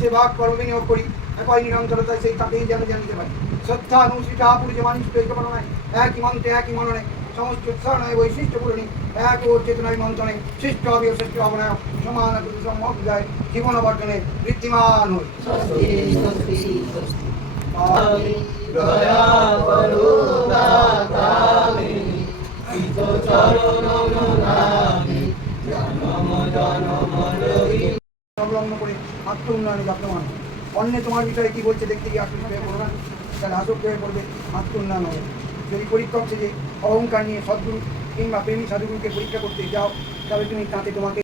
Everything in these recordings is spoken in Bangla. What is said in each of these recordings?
সেবা কর্মে নিয়োগ করি একই নিরন্তরতায় সেই তাকেই যেন জানিতে পারি। শ্রদ্ধা অনুষ্ঠিতা পুরুষে মানুষ ঐক্যপরণায় একই মন্ত্রে একই মননে সমস্ত উৎসাহনয় বৈশিষ্ট্য পূরণী এক ও চেতনায় মন্ত্রণে সৃষ্ট অবিয় সৃষ্ট অবনয় সমান সম্যক বিদায় জীবন বর্ধনে বৃদ্ধিমান হই। সংলগ্ন করে আত্ম উন্নয়নে যত্নমান হও। অন্যে তোমার বিষয়ে কি বলছে দেখতে গিয়ে আসক্ত হয়ে পড়ো না তাহলে আসক্ত হয়ে পড়বে আত্ম উন্নয়ন হবে। যদি পরীক্ষক যে অহংকার নিয়ে সদ্গুরু কিংবা প্রেমী সাধুগুরুকে পরীক্ষা করতে যাও, তবে তুমি তাতে তোমাকে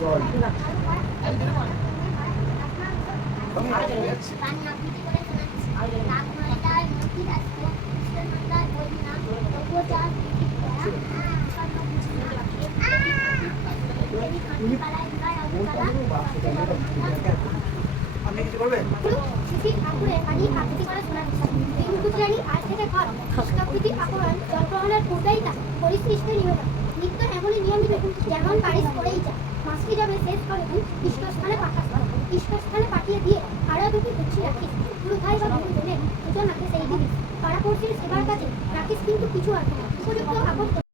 জল আপনি কিছু করবেন শিশির ঠাকুরের বাড়ি আবৃত্তি করা শোনা যায় আজ থেকে ঘর কৃষ্ণাকৃতি আকরণ জলগ্রহণের পূর্বেই তা পরিসৃষ্ট নিবেদন নিত্য এমনই নিয়মিত যেমন পারিস করেই যা শেষ করে দিন কৃষ্ণস্থানে পাঠিয়ে দিয়ে আরও দুটি গুছি রাখিস। ভাই বা গুরু জনে দুজনাকে সেই দিবি পাড়াপড়শির সেবার কাছে রাখিস কিন্তু কিছু আর উপযুক্ত আপত্তি